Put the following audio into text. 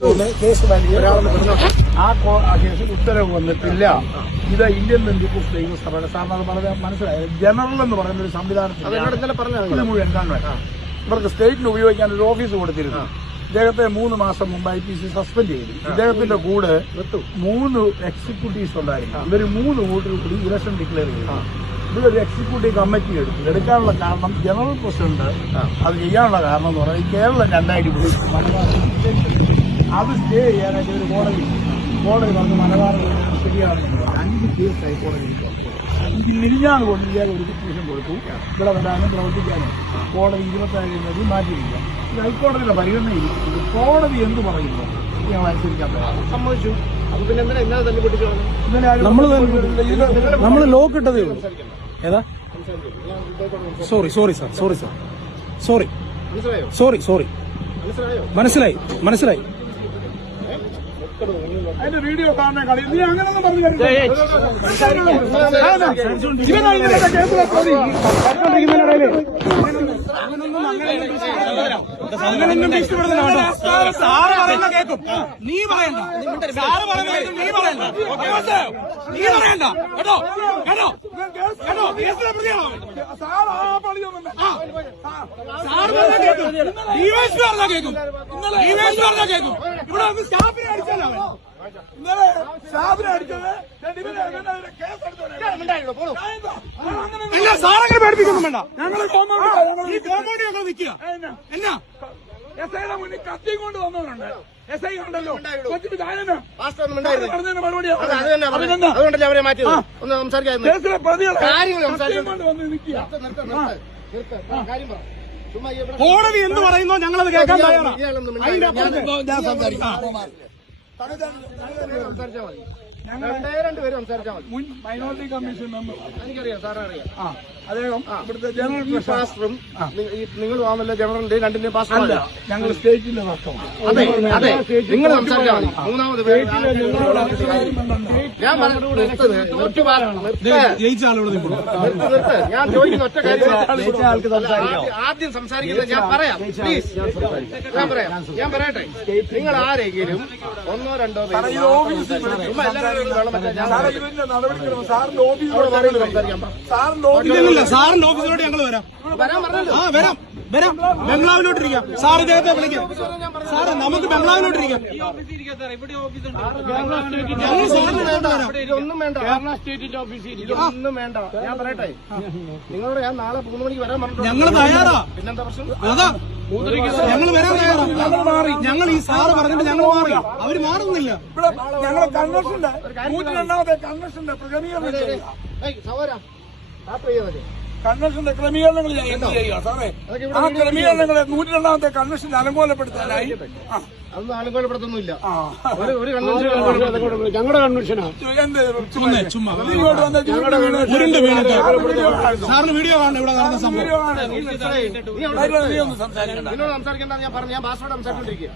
Case വലിയ ആ കേസിൽ ഉത്തരവ് വന്നിട്ടില്ല. ഇത് ഇന്ത്യൻ ബന്ധുക്കോസ് ദൈവസഭയുടെ സാറിന് അത് വളരെ മനസ്സിലായത്. ജനറൽ എന്ന് പറയുന്ന ഒരു സംവിധാനത്തിൽ മുഴുവൻ ഗവൺമെന്റ് ഇവർക്ക് സ്റ്റേറ്റിന് ഉപയോഗിക്കാൻ ഒരു ഓഫീസ് കൊടുത്തിരുന്നു. ഇദ്ദേഹത്തെ 3 മാസം മുമ്പ് IPC സസ്പെൻഡ് ചെയ്തു. ഇദ്ദേഹത്തിന്റെ കൂടെ 3 എക്സിക്യൂട്ടീവ്സ് ഉണ്ടായിരുന്നു. ഇവർ 3 വോട്ടിൽ കൂടി ഇലക്ഷൻ ഡിക്ലെയർ ചെയ്തു. ഇവരൊരു എക്സിക്യൂട്ടീവ് കമ്മിറ്റി എടുക്കാനുള്ള കാരണം ജനറൽ പ്രസിഡന്റ് അത് ചെയ്യാനുള്ള കാരണം എന്ന് പറഞ്ഞാൽ കേരളം 2 പോയി അത് സ്റ്റേ ചെയ്യാനായിട്ട് ഒരു കോടതി പറഞ്ഞ് മലബാർ ശരിയാണെന്ന് 5 കേസ് ഹൈക്കോടതി മിനിഞ്ഞാണ് കൊണ്ട് ഇയാൾ ഒരു സിറ്റുവേഷൻ കൊടുത്തു. ഇവിടെ വരാനും പ്രവർത്തിക്കാനും കോടതി 27 തീയതി മാറ്റിയില്ല. ഇത് ഹൈക്കോടതിയുടെ പരിഗണനയിരിക്കുന്നത്. കോടതി എന്ത് പറയുന്നു ഞങ്ങൾ അനുസരിക്കാൻ സമ്മതിച്ചു. അത് പിന്നെ എന്തിനാ ഇന്നലെ തന്നെ പൊട്ടിച്ചു? നമ്മൾ ലോക്ക് ഇട്ടതേ ഉള്ളൂ. ഏതാ? Sorry sir, sorry. മനസ്സിലായി. അതിന്റെ വീഡിയോ കാണാൻ കളി നീ അങ്ങനൊന്നും പറഞ്ഞു സാറ് പറയുന്ന കേൾക്കും, നീ പറയണ്ട. സാറ് പറയുന്ന കേൾക്കും, നീ പറയണ്ട കേട്ടോ. കേസിലെ പ്രതിയാണോ സാറ്? ആ പണിയൊന്നും സാറ് പറഞ്ഞാൽ കേൾക്കും, ഡിവൈഎസ്പി പറഞ്ഞാൽ കേൾക്കും, ഇവിടെ ഒന്ന് സ്റ്റാഫിനെ അടിച്ചാലോ? ഇന്നലെ സ്റ്റാഫിനെ അടിച്ചത് സാറങ്ങനെ പഠിപ്പിക്കൊന്നും വേണ്ട. ഞങ്ങൾ ഈ കോമ്പൗണ്ട് ഞങ്ങൾ നിൽക്കുക. എന്നാ SIയുടെ മുന്നിൽ കത്തിയും കൊണ്ട് വന്നവരുണ്ട്. SI ഉണ്ടല്ലോ മറുപടി അതുകൊണ്ടല്ലേ അവരെ മാറ്റിയത്. ഒന്ന് സംസാരിക്കാൻ കോടതി എന്ത് പറയുന്നോ ഞങ്ങളത് കേൾക്കാൻ തയ്യാറാണ്. രണ്ടുപേരും സംസാരിച്ചാൽ മതി. മുൻ മൈനോറിറ്റി കമ്മീഷൻ എനിക്കറിയാം, സാറിനറിയാം. അദ്ദേഹം ഇവിടുത്തെ ജനറൽ പാസ്റ്ററും നിങ്ങൾ ആണല്ലോ ജനറലിന്റെ രണ്ടിന്റെയും പാസ്റ്റർ അല്ല. ഞങ്ങൾ സ്റ്റേറ്റിലെ നഷ്ടമാണ്. അതെ നിങ്ങൾ സംസാരിച്ചാൽ മതി. മൂന്നാമത് ഞാൻ ഞാൻ ചോദിക്കുന്ന ഒറ്റ കാര്യം, ആദ്യം സംസാരിക്കുന്നത് ഞാൻ പറയാം. പ്ലീസ് ഞാൻ പറയട്ടെ. നിങ്ങൾ ആരെങ്കിലും 1 2 പേര് സാറിന്റെ ഓഫീസിലോട്ട് ഞങ്ങൾ വരാം. ബംഗ്ലാവിലോട്ടിരിക്കാം. സാർ ഇദ്ദേഹത്തെ വിളിക്കാം. സാറ് നമുക്ക് ബംഗ്ലാവിലോട്ടിരിക്കാം. ഒന്നും വേണ്ട, ഒന്നും വേണ്ട. ഞാൻ പറയട്ടെ, നിങ്ങളോട് ഞാൻ നാളെ 3 മണിക്ക് വരാൻ പറഞ്ഞു. ഞങ്ങൾ തയ്യാറാ. പിന്നെന്താ പ്രശ്നം? അതാ ഞങ്ങൾ വരാൻ തയ്യാറാ. ഞങ്ങൾ ഈ സാറ് പറഞ്ഞിട്ട് ഞങ്ങൾ മാറി. അവര് മാറുന്നില്ല. ഇവിടെ ഞങ്ങൾ കൺവെൻഷന്റെ 102ാമത്തെ കൺവെൻഷന്റെ ക്രമീകരണങ്ങൾ ചെയ്യുക സാറേ. ആ ക്രമീകരണങ്ങളെ 102ാമത്തെ കൺവെൻഷന്റെ അലങ്കോലപ്പെടുത്താനായി അതൊന്നും ആളുകളപ്പെടുത്തൊന്നുമില്ല. ഒരു ഞങ്ങളുടെ കൺവെൻഷനാ. ഉരുണ്ട് വീണിട്ട് സാറിന് വീഡിയോ കാണണം. ഇവിടെ കാണുന്ന സംഭവം സംസാരിക്കേണ്ട ഞാൻ പറഞ്ഞു. ഞാൻ പാസ്വേഡ് സംസാരിച്ചോണ്ടിരിക്കുക.